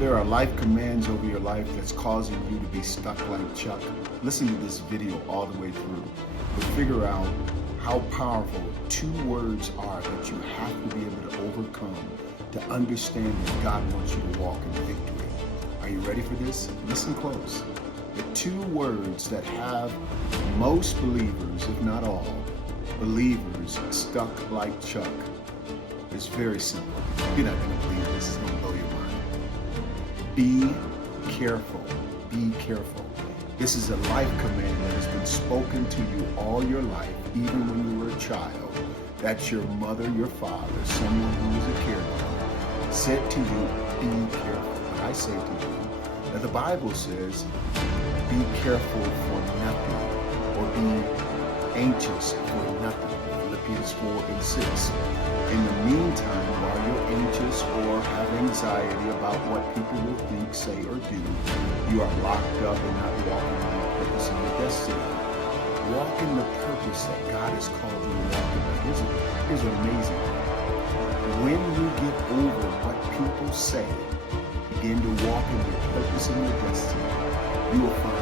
There are life commands over your life that's causing you to be stuck like Chuck. Listen to this video all the way through. But figure out how powerful 2 words are that you have to be able to overcome to understand that God wants you to walk in victory. Are you ready for this? Listen close. The 2 words that have most believers, if not all, believers stuck like Chuck. It's very simple. You're not going to believe this. It's going to blow your mind. Be careful. Be careful. This is a life command that has been spoken to you all your life, even when you were a child. That's your mother, your father, someone who was a caregiver, said to you, be careful. But I say to you that the Bible says, be careful for nothing, or be anxious for nothing. Philippians 4 and 6. In the meantime, while you're anxious or have anxiety about what people will think, say, or do, you are locked up and not walking in your purpose and your destiny. Walk in the purpose that God has called you to walk in. Here's amazing. When you get over what people say, begin to walk in your purpose and your destiny, you will find